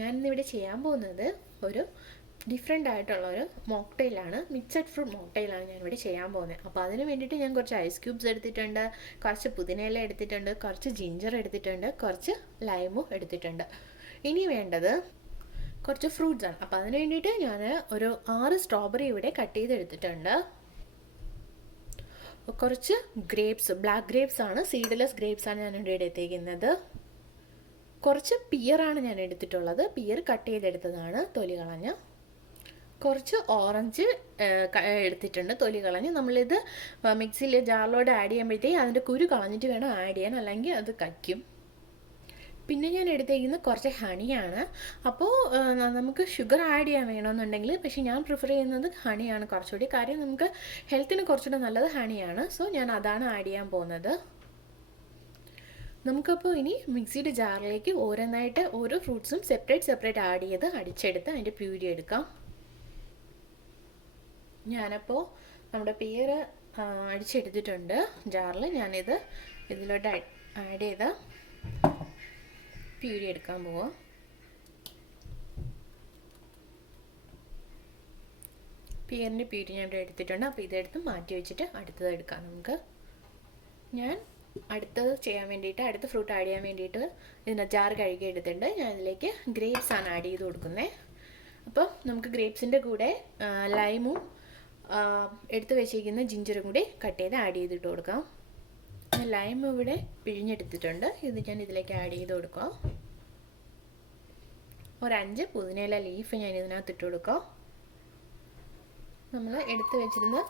ഞാനിന്നിവിടെ ചെയ്യാൻ പോകുന്നത് ഒരു ഡിഫറെൻ്റ് ആയിട്ടുള്ളൊരു മോക്ടെയിലാണ്. മിക്സഡ് ഫ്രൂട്ട് മോക്ടെയിലാണ് ഞാനിവിടെ ചെയ്യാൻ പോകുന്നത്. അപ്പോൾ അതിന് വേണ്ടിയിട്ട് ഞാൻ കുറച്ച് ഐസ് ക്യൂബ്സ് എടുത്തിട്ടുണ്ട്, കുറച്ച് പുതിനയില എടുത്തിട്ടുണ്ട്, കുറച്ച് ജിഞ്ചർ എടുത്തിട്ടുണ്ട്, കുറച്ച് ലൈമും എടുത്തിട്ടുണ്ട്. ഇനി വേണ്ടത് കുറച്ച് ഫ്രൂട്ട്സ് ആണ്. അപ്പോൾ അതിന് വേണ്ടിയിട്ട് ഞാൻ ഒരു 6 സ്ട്രോബെറി ഇവിടെ കട്ട് ചെയ്തെടുത്തിട്ടുണ്ട്. കുറച്ച് ഗ്രേപ്സ്, ബ്ലാക്ക് ഗ്രേപ്സ് ആണ്, സീഡ്ലെസ് ഗ്രേപ്സ് ആണ് ഞാനിവിടെ എടുത്തേക്കുന്നത്. കുറച്ച് പിയറാണ് ഞാൻ എടുത്തിട്ടുള്ളത്, പിയർ കട്ട് ചെയ്തെടുത്തതാണ്, തൊലി കളഞ്ഞ്. കുറച്ച് ഓറഞ്ച് എടുത്തിട്ടുണ്ട്, തൊലി കളഞ്ഞ്. നമ്മളിത് മിക്സിയിൽ ജാറിലോട്ട് ആഡ് ചെയ്യുമ്പോഴത്തേക്ക് അതിൻ്റെ കുരു കളഞ്ഞിട്ട് വേണം ആഡ് ചെയ്യാൻ, അല്ലെങ്കിൽ അത് കയ്ക്കും. പിന്നെ ഞാൻ എടുത്തേക്കുന്നത് കുറച്ച് ഹണിയാണ്. അപ്പോൾ നമുക്ക് ഷുഗർ ആഡ് ചെയ്യാൻ വേണമെന്നുണ്ടെങ്കിൽ, പക്ഷേ ഞാൻ പ്രിഫർ ചെയ്യുന്നത് ഹണിയാണ് കുറച്ചുകൂടി. കാര്യം നമുക്ക് ഹെൽത്തിന് കുറച്ചുകൂടി നല്ലത് ഹണിയാണ്. സോ ഞാൻ അതാണ് ആഡ് ചെയ്യാൻ പോകുന്നത്. നമുക്കപ്പോൾ ഇനി മിക്സിയുടെ ജാറിലേക്ക് ഓരോന്നായിട്ട് ഓരോ ഫ്രൂട്ട്സും സെപ്പറേറ്റ് ആഡ് ചെയ്ത് അടിച്ചെടുത്ത് അതിൻ്റെ പ്യൂരി എടുക്കാം. ഞാനപ്പോൾ നമ്മുടെ പിയർ അടിച്ചെടുത്തിട്ടുണ്ട് ജാറിൽ. ഞാനിത് ഇതിലോട്ട് ആഡ് ചെയ്ത പ്യൂരി എടുക്കാൻ പോവാം. പിയറിൻ്റെ പ്യൂരി ഞാൻ ഇവിടെ എടുത്തിട്ടുണ്ട്. അപ്പോൾ ഇതെടുത്ത് മാറ്റി വെച്ചിട്ട് അടുത്തത് എടുക്കാം നമുക്ക്. ഞാൻ അടുത്തത് ചെയ്യാൻ വേണ്ടിയിട്ട്, അടുത്ത ഫ്രൂട്ട് ആഡ് ചെയ്യാൻ വേണ്ടിയിട്ട് ഇതിൻ്റെ ജാർ കഴുകി എടുത്തിട്ടുണ്ട്. ഞാൻ ഇതിലേക്ക് ഗ്രേപ്സ് ആണ് ആഡ് ചെയ്ത് കൊടുക്കുന്നത്. അപ്പം നമുക്ക് ഗ്രേപ്സിൻ്റെ കൂടെ ലൈമും എടുത്ത് വെച്ചിരിക്കുന്ന ജിഞ്ചറും കൂടി കട്ട് ചെയ്ത് ആഡ് ചെയ്തിട്ട് കൊടുക്കാം. ലൈം ഇവിടെ പിഴിഞ്ഞെടുത്തിട്ടുണ്ട്, ഇത് ഞാൻ ഇതിലേക്ക് ആഡ് ചെയ്ത് കൊടുക്കാം. ഒരു 5 പുതിനയില ലീഫ് ഞാൻ ഇതിനകത്ത് ഇട്ട് കൊടുക്കാം. നമ്മൾ എടുത്ത് വെച്ചിരുന്ന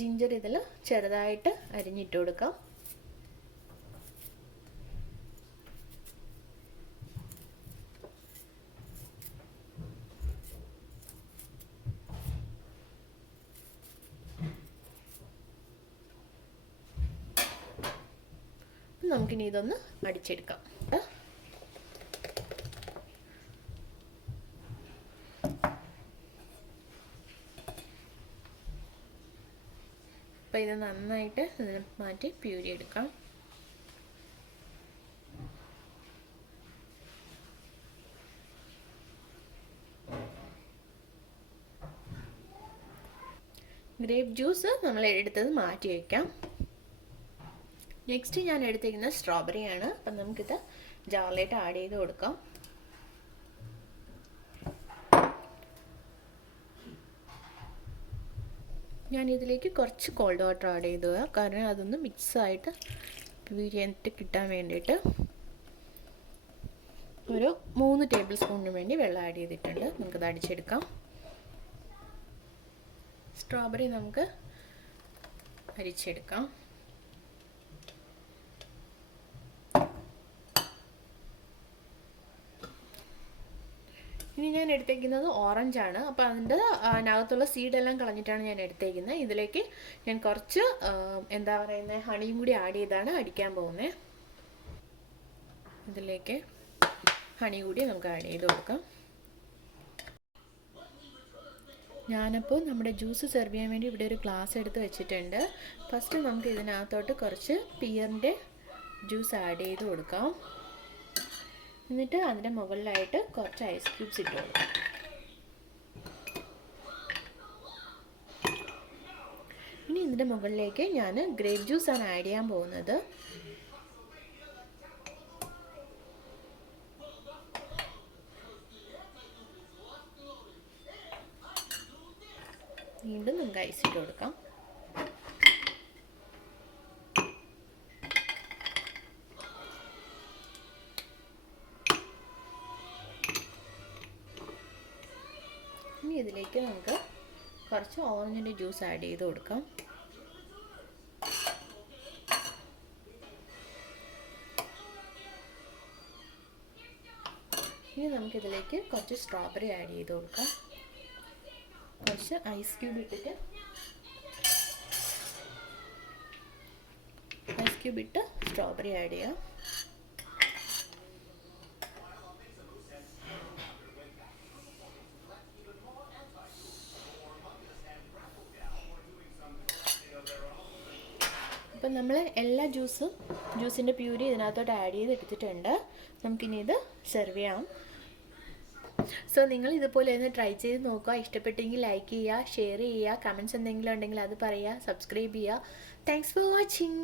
ജിഞ്ചർ ഇതിൽ ചെറുതായിട്ട് അരിഞ്ഞിട്ട് കൊടുക്കാം. നമുക്കിനി ഇതൊന്ന് അടിച്ചെടുക്കാം. അപ്പോൾ ഇത് നന്നായിട്ട് ഇതിനെ മാറ്റി പ്യൂരി എടുക്കാം. ഗ്രേപ്പ് ജ്യൂസ് നമ്മൾ എടുത്തത് മാറ്റി വയ്ക്കാം. നെക്സ്റ്റ് ഞാൻ എടുത്തിരിക്കുന്നത് സ്ട്രോബെറിയാണ്. അപ്പം നമുക്കിത് ജാറിലേക്ക് ആഡ് ചെയ്ത് കൊടുക്കാം. ഞാനിതിലേക്ക് കുറച്ച് കോൾഡ് വാട്ടർ ആഡ് ചെയ്തു, കാരണം അതൊന്ന് മിക്സായിട്ട് പ്യൂരിയായിട്ട് കിട്ടാൻ വേണ്ടിയിട്ട്. ഒരു 3 ടേബിൾ സ്പൂണിന് വേണ്ടി വെള്ളം ആഡ് ചെയ്തിട്ടുണ്ട്. നമുക്കത് അടിച്ചെടുക്കാം. സ്ട്രോബെറി നമുക്ക് അരിച്ചെടുക്കാം. ഇനി ഞാൻ എടുത്തേക്കുന്നത് ഓറഞ്ചാണ്. അപ്പോൾ അതിനകത്തുള്ള സീഡെല്ലാം കളഞ്ഞിട്ടാണ് ഞാൻ എടുത്തേക്കുന്നത്. ഇതിലേക്ക് ഞാൻ കുറച്ച് എന്താ പറയുന്നത്, ഹണിയും കൂടി ആഡ് ചെയ്താണ് അടിക്കാൻ പോകുന്നത്. ഇതിലേക്ക് ഹണി കൂടി നമുക്ക് ആഡ് ചെയ്ത് കൊടുക്കാം. ഞാനപ്പോൾ നമ്മുടെ ജ്യൂസ് സെർവ് ചെയ്യാൻ വേണ്ടി ഇവിടെ ഒരു ഗ്ലാസ് എടുത്ത് വെച്ചിട്ടുണ്ട്. ഫസ്റ്റ് നമുക്ക് ഇതിനകത്തോട്ട് കുറച്ച് പിയറിൻ്റെ ജ്യൂസ് ആഡ് ചെയ്ത് കൊടുക്കാം. എന്നിട്ട് അതിൻ്റെ മുകളിലായിട്ട് കുറച്ച് ഐസ് ക്യൂബ്സ് ഇട്ട് കൊടുക്കാം. ഇനി ഇതിൻ്റെ മുകളിലേക്ക് ഞാൻ ഗ്രേപ്പ് ജ്യൂസാണ് ആഡ് ചെയ്യാൻ പോകുന്നത്. വീണ്ടും നമുക്ക് ഐസ് ഇട്ട് കൊടുക്കാം. ഇനി ഇതിലേക്ക് നമുക്ക് കുറച്ച് ഓറഞ്ചിൻ്റെ ജ്യൂസ് ആഡ് ചെയ്ത് കൊടുക്കാം. ഇനി നമുക്കിതിലേക്ക് കുറച്ച് സ്ട്രോബെറി ആഡ് ചെയ്ത് കൊടുക്കാം. കുറച്ച് ഐസ് ക്യൂബ് ഇട്ടിട്ട് സ്ട്രോബെറി ആഡ് ചെയ്യാം. അപ്പം നമ്മൾ എല്ലാ ജ്യൂസിൻ്റെ പ്യൂരി ഇതിനകത്തോട്ട് ആഡ് ചെയ്ത് എടുത്തിട്ടുണ്ട്. നമുക്കിനി ഇത് സെർവ് ചെയ്യാം. സോ നിങ്ങൾ ഇതുപോലെ ഒന്ന് ട്രൈ ചെയ്ത് നോക്കുക. ഇഷ്ടപ്പെട്ടെങ്കിൽ ലൈക്ക് ചെയ്യുക, ഷെയർ ചെയ്യുക, കമൻറ്റ്സ് എന്തെങ്കിലും ഉണ്ടെങ്കിൽ അത് പറയുക, സബ്സ്ക്രൈബ് ചെയ്യുക. Thanks for watching.